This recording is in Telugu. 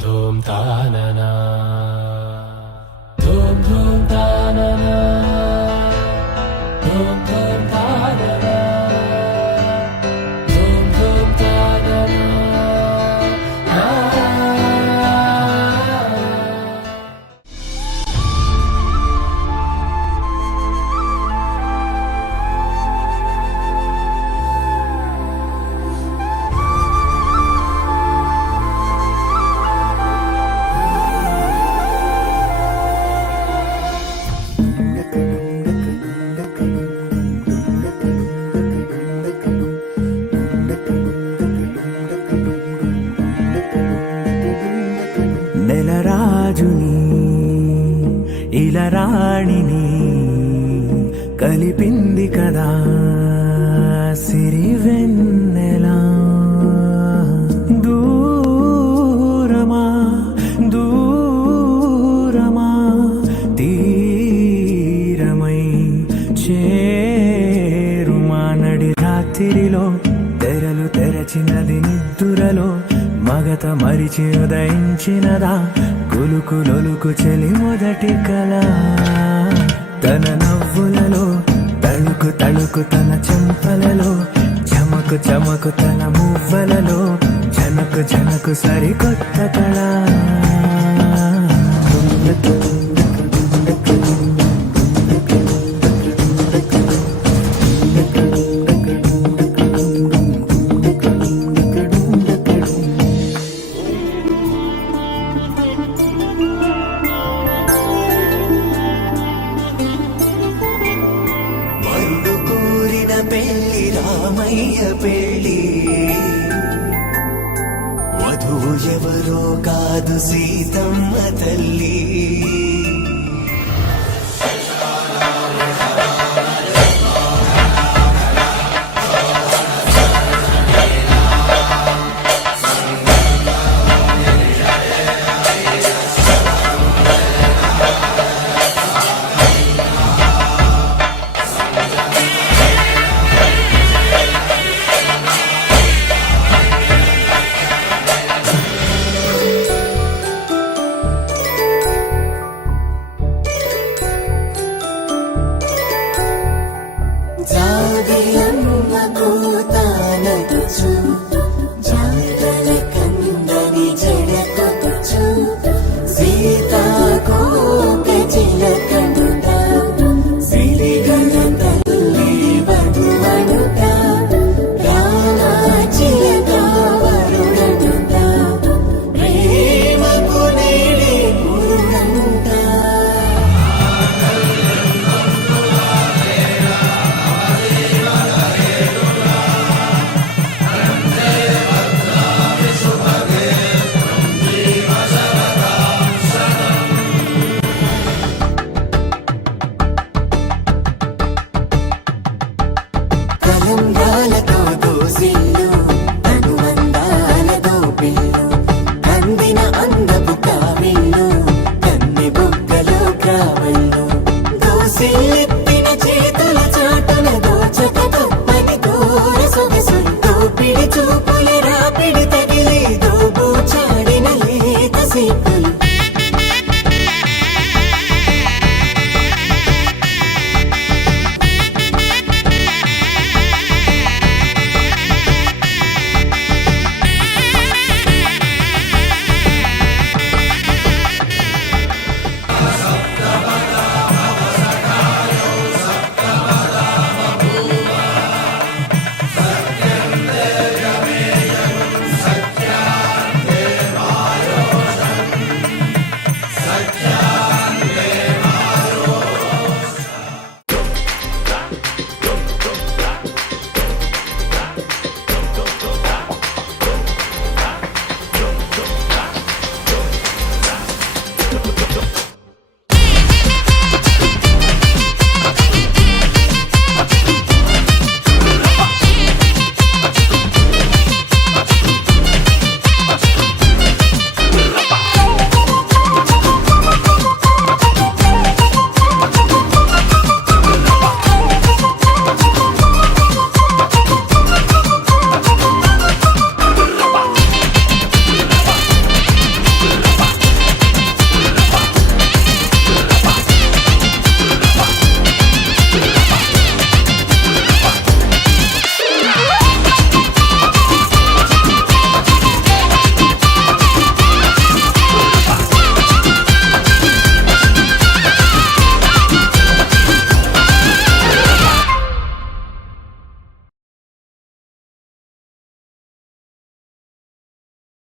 ధూమ్ తాననా ధూమ్ ధూమ్ తాననా ధూమ్ ధూమ్ తాననా ధూమ్ ధూమ్ తాననా నెలరాజుని ఇలరాణిని కలిపింది కదా సిరివెన్నెలా దూరమా దూరమా తీరమై చేరుమా నడి రాత్రిలో తెరలు తెరచినది నిద్దురలో మగత మరిచి ఉదయించినదా కులుకులొలుకు చెలి మొదటి కళ తన నవ్వులలో తళుకు తళుకు తన చెంపలలో చమకు చమకు తన మువ్వలలో జనకు జనకు సరికొత్త కళ పెళ్లి రామయ్య పెళ్లి వధువు ఎవరో కాదు సీతమ్మ తల్లి కలంగాలతో దోసింది